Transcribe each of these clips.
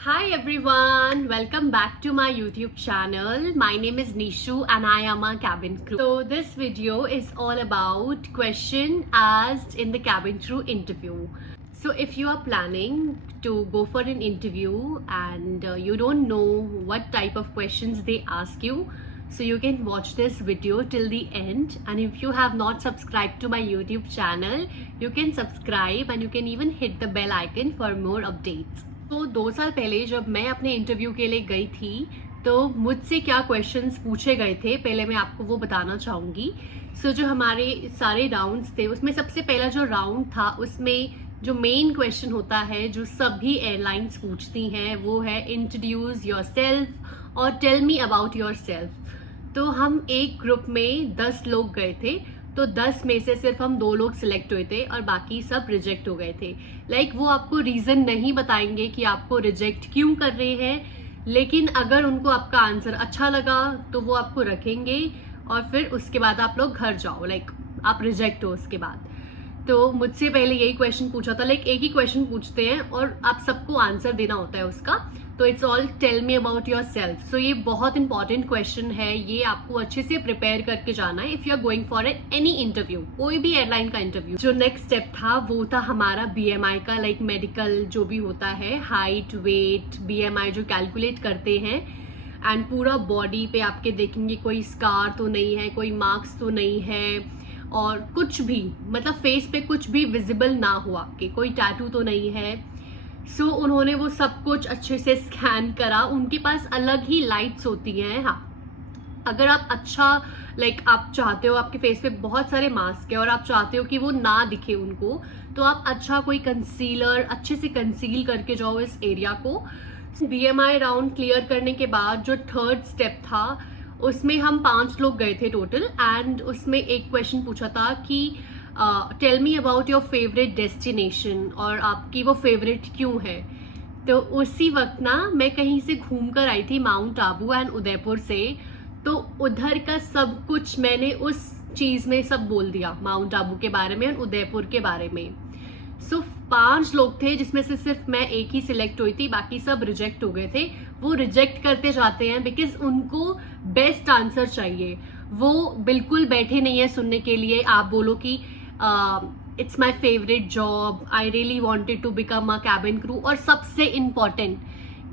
Hi everyone, welcome back to my YouTube channel. My name is Nishu and I am a cabin crew. So this video is all about question asked in the cabin crew interview. So if you are planning to go for an interview and you don't know what type of questions they ask you, so you can watch this video till the end. And if you have not subscribed to my YouTube channel, you can subscribe and you can even hit the bell icon for more updates. तो 2 साल पहले जब मैं अपने interview के लिए गई थी तो मुझसे क्या क्वेश्चंस पूछे गए थे पहले मैं आपको वो बताना चाहूँगी। सो जो हमारे सारे राउंड्स थे उसमें सबसे पहला जो राउंड था उसमें जो मेन क्वेश्चन होता है जो सभी एयरलाइंस पूछती हैं वो है इंट्रोड्यूस योरसेल्फ और टेल मी अबाउट योरसेल्फ। तो हम एक ग्रुप में 10 लोग गए थे, तो 10 में से सिर्फ हम 2 लोग सिलेक्ट हुए थे और बाकी सब रिजेक्ट हो गए थे। वो आपको रीज़न नहीं बताएंगे कि आपको रिजेक्ट क्यों कर रहे हैं, लेकिन अगर उनको आपका आंसर अच्छा लगा तो वो आपको रखेंगे और फिर उसके बाद आप लोग घर जाओ, आप रिजेक्ट हो उसके बाद। तो मुझसे पहले यही क्वेश्चन पूछा था, एक ही क्वेश्चन पूछते हैं और आप सबको आंसर देना होता है उसका। तो it's all tell me about your yourself so बहुत इंपॉर्टेंट क्वेश्चन है, ये आपको अच्छे से प्रिपेयर करके जाना है if you are going for any interview, कोई भी एयरलाइन का इंटरव्यू। जो नेक्स्ट स्टेप था वो था हमारा BMI का, मेडिकल जो भी होता है, हाइट वेट BMI जो कैलकुलेट करते हैं। एंड पूरा बॉडी पे आपके देखेंगे कोई स्कार तो नहीं है, कोई मार्क्स तो नहीं है, और कुछ भी फेस पे कुछ भी विजिबल ना हो, आपके कोई टैटू तो नहीं है। सो उन्होंने वो सब कुछ अच्छे से स्कैन करा। उनके पास अलग ही लाइट्स होती हैं। हाँ, अगर आप अच्छा आप चाहते हो, आपके फेस पे बहुत सारे मास्क है और आप चाहते हो कि वो ना दिखे उनको, तो आप अच्छा कोई कंसीलर अच्छे से कंसील करके जाओ इस एरिया को। BMI राउंड क्लियर करने के बाद जो थर्ड स्टेप था उसमें हम 5 लोग गए थे टोटल, एंड उसमें एक क्वेश्चन पूछा था कि tell me about your favourite destination, और आपकी वो फेवरेट क्यों है। तो उसी वक्त ना मैं कहीं से घूम कर आई थी, माउंट आबू एंड उदयपुर से, तो उधर का सब कुछ मैंने उस चीज़ में सब बोल दिया, माउंट आबू के बारे में और उदयपुर के बारे में। सो 5 लोग थे जिसमें से सिर्फ मैं एक ही सिलेक्ट हुई थी, बाकी सब रिजेक्ट हो गए थे। वो रिजेक्ट करते जाते हैं बिकॉज उनको बेस्ट आंसर चाहिए, वो बिल्कुल बैठे नहीं है सुनने के लिए आप बोलो कि it's my favourite job, I really wanted to become a cabin crew. और सबसे इम्पॉर्टेंट,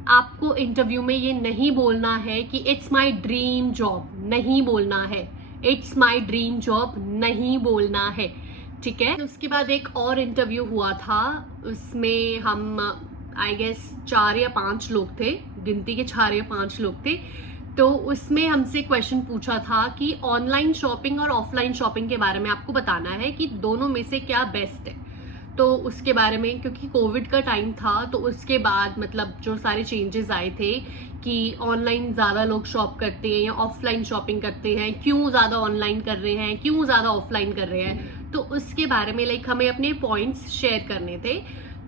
आपको इंटरव्यू में ये नहीं बोलना है कि इट्स माई ड्रीम जॉब, नहीं बोलना है। इट्स माई ड्रीम जॉब नहीं बोलना है, ठीक है। उसके बाद एक और इंटरव्यू हुआ था, उसमें हम आई गेस 4 या 5 लोग थे, गिनती के 4 या 5 लोग थे। तो उसमें हमसे क्वेश्चन पूछा था कि ऑनलाइन शॉपिंग और ऑफलाइन शॉपिंग के बारे में आपको बताना है कि दोनों में से क्या बेस्ट है। तो उसके बारे में, क्योंकि कोविड का टाइम था तो उसके बाद जो सारे चेंजेस आए थे कि ऑनलाइन ज़्यादा लोग शॉप करते हैं या ऑफलाइन शॉपिंग करते हैं, क्यों ज़्यादा ऑनलाइन कर रहे हैं, क्यों ज़्यादा ऑफलाइन कर रहे हैं, तो उसके बारे में हमें अपने पॉइंट्स शेयर करने थे।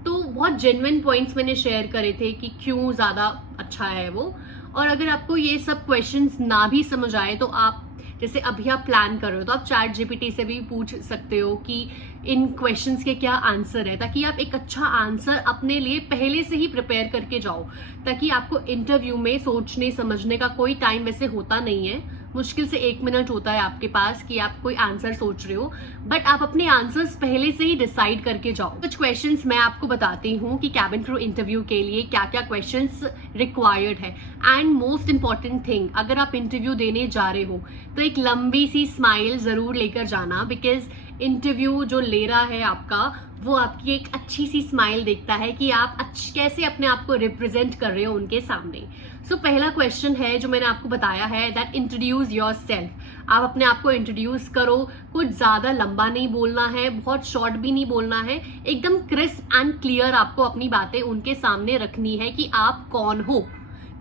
तो बहुत जेन्युइन पॉइंट्स मैंने शेयर करे थे कि क्यों ज़्यादा अच्छा है वो। और अगर आपको ये सब क्वेश्चंस ना भी समझ आए तो आप, जैसे अभी आप प्लान कर रहे हो, तो आप ChatGPT से भी पूछ सकते हो कि इन क्वेश्चंस के क्या आंसर है, ताकि आप एक अच्छा आंसर अपने लिए पहले से ही प्रिपेयर करके जाओ, ताकि आपको इंटरव्यू में सोचने समझने का कोई टाइम वैसे होता नहीं है। मुश्किल से 1 मिनट होता है आपके पास कि आप कोई आंसर सोच रहे हो, बट आप अपने आंसर्स पहले से ही डिसाइड करके जाओ। कुछ क्वेश्चंस मैं आपको बताती हूँ कि कैबिन क्रू इंटरव्यू के लिए क्या क्या क्वेश्चंस रिक्वायर्ड है। एंड मोस्ट इंपॉर्टेंट थिंग, अगर आप इंटरव्यू देने जा रहे हो तो एक लंबी सी स्माइल जरूर लेकर जाना, बिकॉज इंटरव्यू जो ले रहा है आपका, वो आपकी एक अच्छी सी स्माइल देखता है कि आप कैसे अपने आप को रिप्रेजेंट कर रहे हो उनके सामने। सो पहला क्वेश्चन है जो मैंने आपको बताया है, दैट इंट्रोड्यूस योर सेल्फ। आप अपने आप को इंट्रोड्यूस करो, कुछ ज्यादा लंबा नहीं बोलना है, बहुत शॉर्ट भी नहीं बोलना है, एकदम क्रिस्प एंड क्लियर आपको अपनी बातें उनके सामने रखनी है कि आप कौन हो,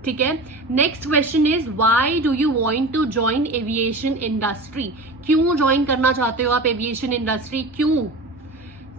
ठीक है। Next question is why do you want to join aviation industry, क्यों ज्वाइन करना चाहते हो आप एविएशन इंडस्ट्री, क्यों।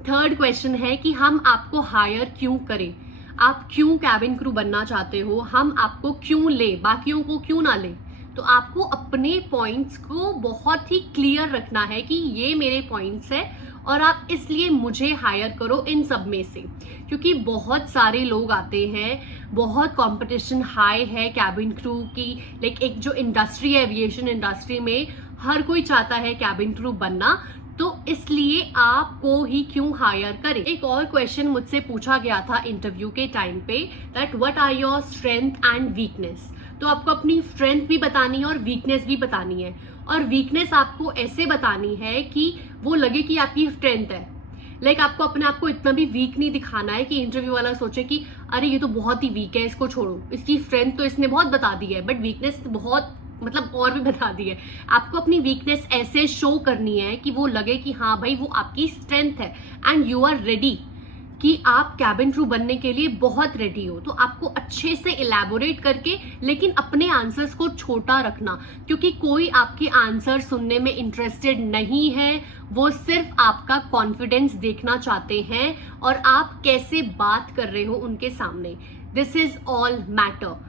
थर्ड क्वेश्चन है कि हम आपको हायर क्यों करें, आप क्यों कैबिन क्रू बनना चाहते हो, हम आपको क्यों ले, बाकियों को क्यों ना ले। तो आपको अपने पॉइंट्स को बहुत ही क्लियर रखना है कि ये मेरे पॉइंट्स है और आप इसलिए मुझे हायर करो इन सब में से, क्योंकि बहुत सारे लोग आते हैं, बहुत कंपटीशन हाई है कैबिन क्रू की। लाइक एक जो इंडस्ट्री है एविएशन इंडस्ट्री में, हर कोई चाहता है कैबिन क्रू बनना, तो इसलिए आपको ही क्यों हायर करें। एक और क्वेश्चन मुझसे पूछा गया था इंटरव्यू के टाइम पे, that what are your strength and weakness. तो आपको अपनी स्ट्रेंथ भी बतानी है और वीकनेस भी बतानी है, और वीकनेस आपको ऐसे बतानी है कि वो लगे कि आपकी स्ट्रेंथ है। लाइक आपको अपने आप को इतना भी वीक नहीं दिखाना है कि इंटरव्यू वाला सोचे कि अरे ये तो बहुत ही वीक है, इसको छोड़ो, इसकी स्ट्रेंथ तो इसने बहुत बता दी है, बट वीकनेस बहुत मतलब और भी बता दी है। आपको अपनी वीकनेस ऐसे शो करनी है कि वो लगे कि हाँ भाई वो आपकी स्ट्रेंथ है एंड यू आर रेडी, कि आप कैबिन क्रू बनने के लिए बहुत रेडी हो। तो आपको अच्छे से इलैबोरेट करके, लेकिन अपने आंसर्स को छोटा रखना, क्योंकि कोई आपके आंसर सुनने में इंटरेस्टेड नहीं है, वो सिर्फ आपका कॉन्फिडेंस देखना चाहते हैं और आप कैसे बात कर रहे हो उनके सामने। This is all matter.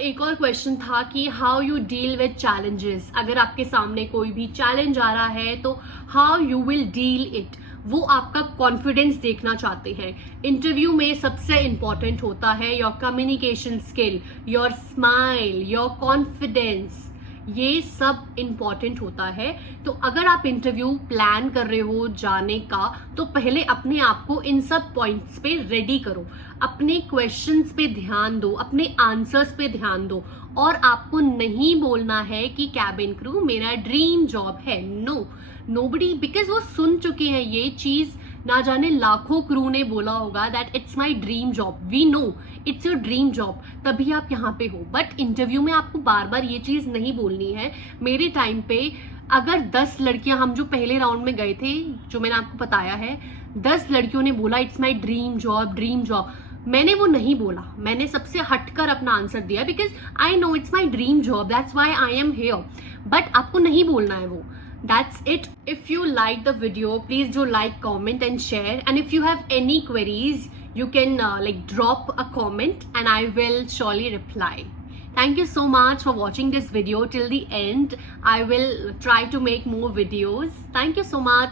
एक और क्वेश्चन था कि how you deal with challenges. अगर आपके सामने कोई भी चैलेंज आ रहा है तो how you will deal it, वो आपका कॉन्फिडेंस देखना चाहते हैं। इंटरव्यू में सबसे इंपॉर्टेंट होता है your communication skill, your smile, your confidence, ये सब इंपॉर्टेंट होता है। तो अगर आप इंटरव्यू प्लान कर रहे हो जाने का, तो पहले अपने आप को इन सब पॉइंट्स पे रेडी करो, अपने क्वेश्चंस पे ध्यान दो, अपने आंसर्स पे ध्यान दो, और आपको नहीं बोलना है कि कैबिन क्रू मेरा ड्रीम जॉब है। नो, नोबडी, बिकॉज वो सुन चुके हैं ये चीज, ना जाने लाखों क्रू ने बोला होगा that it's my dream job. We know it's your dream job, तभी आप यहाँ पे हो। बट इंटरव्यू में आपको बार बार ये चीज नहीं बोलनी है। मेरे टाइम पे अगर 10 लड़कियां, हम जो पहले राउंड में गए थे, जो मैंने आपको बताया है, 10 लड़कियों ने बोला it's my dream job, dream job, मैंने वो नहीं बोला, मैंने सबसे हटकर अपना आंसर दिया, because I know it's my dream job, that's why I am here. But आपको नहीं बोलना है वो। That's it. If you like the video, please do like, comment and share. And if you have any queries, you can drop a comment and I will surely reply. Thank you so much for watching this video till the end. I will try to make more videos. Thank you so much.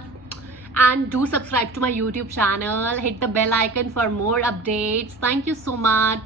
And do subscribe to my YouTube channel. Hit the bell icon for more updates. Thank you so much.